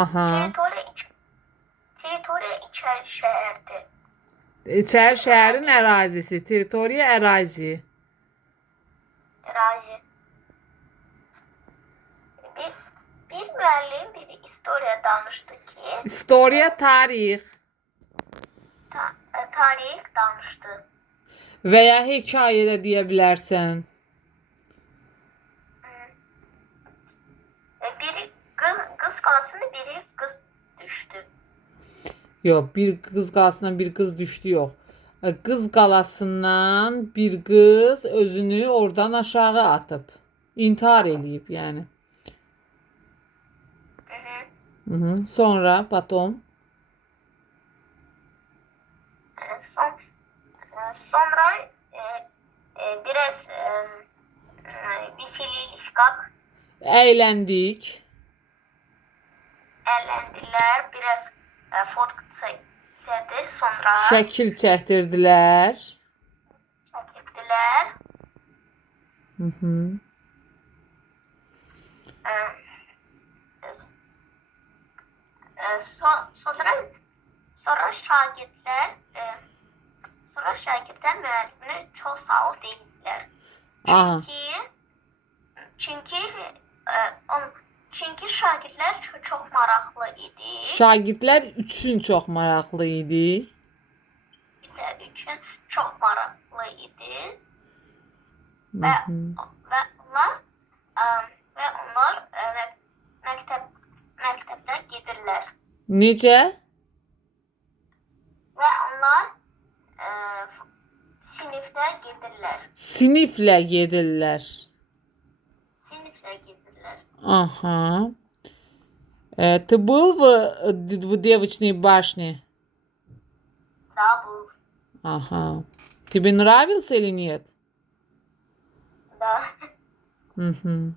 Aha. Teritoriya içəri şəhərdir. İçəri şəhərin ərazisi. Teritoriya ərazi. Ərazi. Bir müəllim biri istoriya danışdı ki, İstoriya tarix tarix danışdı. və ya hekayə də deyə bilərsən. Biri qız qalasını, biri qız düşdü. Yox, bir qız qalasından bir qız düşdü, yox. Qız qalasından bir qız özünü oradan aşağı atıb. İntihar eləyib, yəni. Sonra, potom. Sonra biraz veselişkak Əyləndik. eğlendiler. Biraz fotka çektirdi. Sonra Şəkil çəkdirdilər. çektirdiler. Sonra şagirdler müəllimine çok sağ ol deyirlər. Aha. Çünkü şagirdler çok maraqlı idi. Şagirdlər üçün çox maraqlı idi. Üçün çok maraqlı idi. Ve onlar məktəbdə gedirlər. Necə? Və onlar sinifdə gedirlər. Siniflə gedirlər. Siniflə gedirlər. Ага. Ты был в девочной башне? Да, был. Ага. Тебе нравился или нет? Да. Угу.